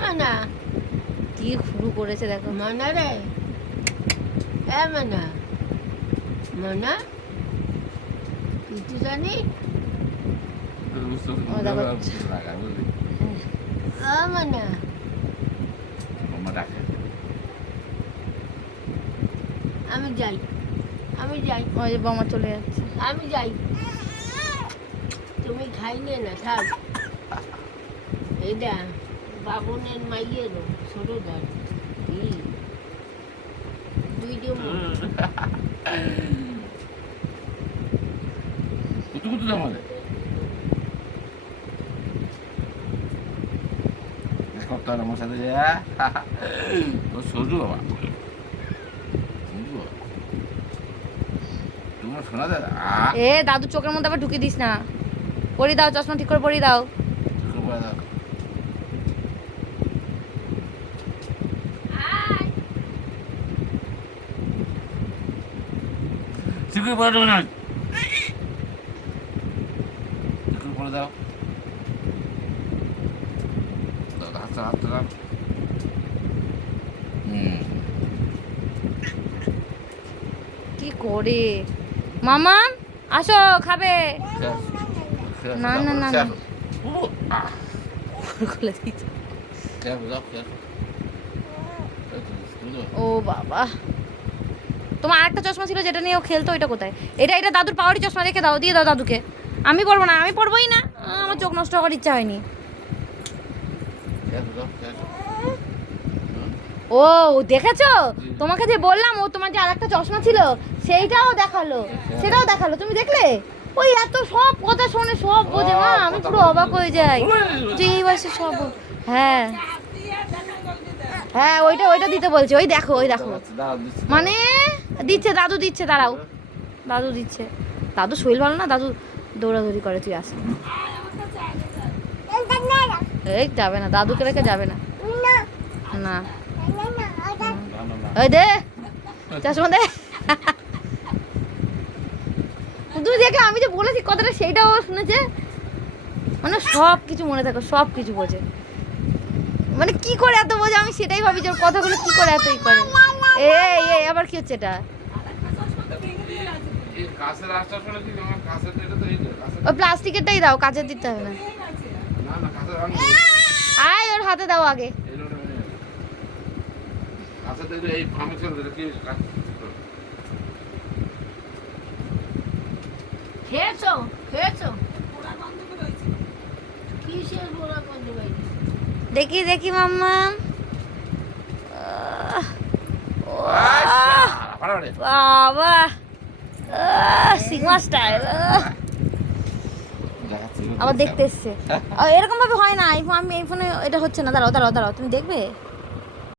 মানা। কি শুরু করেছে দেখো। মানা রে। এ মানা। মানা? কিছু জানি মানা। আমি যাই। আমি যাই। ওই বাবা চলে যাচ্ছে। আমি যাই। তুমি খাইলে না থাক। এটা বাবনের মাইয়ের ছোট দাঁড়। দুই কুতু কুতু দাম হবে আমার সাথে যা ও সজু বাবা। সজু বাবা। তোমার শোনা যায় আ এ দাদু চোখের মধ্যে আবার ঢুকে দিস না। পরি দাও চশমা ঠিক করে পরি দাও। চোখে পড়ে দেবো না চোখে পড়ে দাও হাতটা হাতটা দাও হুম কি করে? মামা আসো খাবে। না, খুলে। ও বাবা। তোমার আরেকটা চশমা ছিল যেটা নিয়ে ও খেলতো, ওইটা কোথায়? এটা এটা দাদুর পাওয়ারি চশমা, রেখে দাও, দিয়ে দাও দাদুকে। আমি পড়ব না, আমি পড়বোই না। আমার চোখ নষ্ট করার ইচ্ছা হয়নি। ও, দেখেছ? তোমাকে যে বললাম, ও তোমার যে আরেকটা চশমা ছিল, সেইটাও দেখাল। সেটাও দেখাল। তুমি দেখলে? ওই এত সব কথা শোনে, সব বোঝে। মা, আমি পুরো অবাক হয়ে যাই। যে এই বয়সে সব হ্যাঁ। হ্যাঁ ওইটা ওইটা দিতে বলছে। ওই দেখো ওই দেখো। মানে দিচ্ছে, দাদু দিচ্ছে, দাঁড়াও। দাদু দিচ্ছে। দাদু শরীর ভালো না? দাদু দৌড়াদৌড়ি করে, তুই আস। এই যাবে না, দাদুকে রেখে যাবে না। না। ওই দে, চশমা দে। তুমি দেখলে আমি যে বলেছি কথাটা, সেইটাও শুনেছে। মানে সব কিছু মনে থাকো সব কিছু বোঝে। মানে কি করে এত বোঝে? আমি সেটাই ভাবি যে কথাগুলো কি করে এতই করে? এই এই আবার কি হচ্ছে এটা? ওই প্লাস্টিকেরটাই দাও কাচের দিতে হবে না। আয় ওর হাতে দাও আগে। খেয়েছো? খেয়েছো? দেখি দেখি মাম্মা ফাটাফাটি। বাবা। স্টাইল দেখাচ্ছি। আবার দেখতে এসছে। এরকম ভাবে হয় না এই ফোন- আমি এই ফোনে এটা হচ্ছে না। দাঁড়াও দাঁড়াও দাঁড়াও তুমি দেখবে?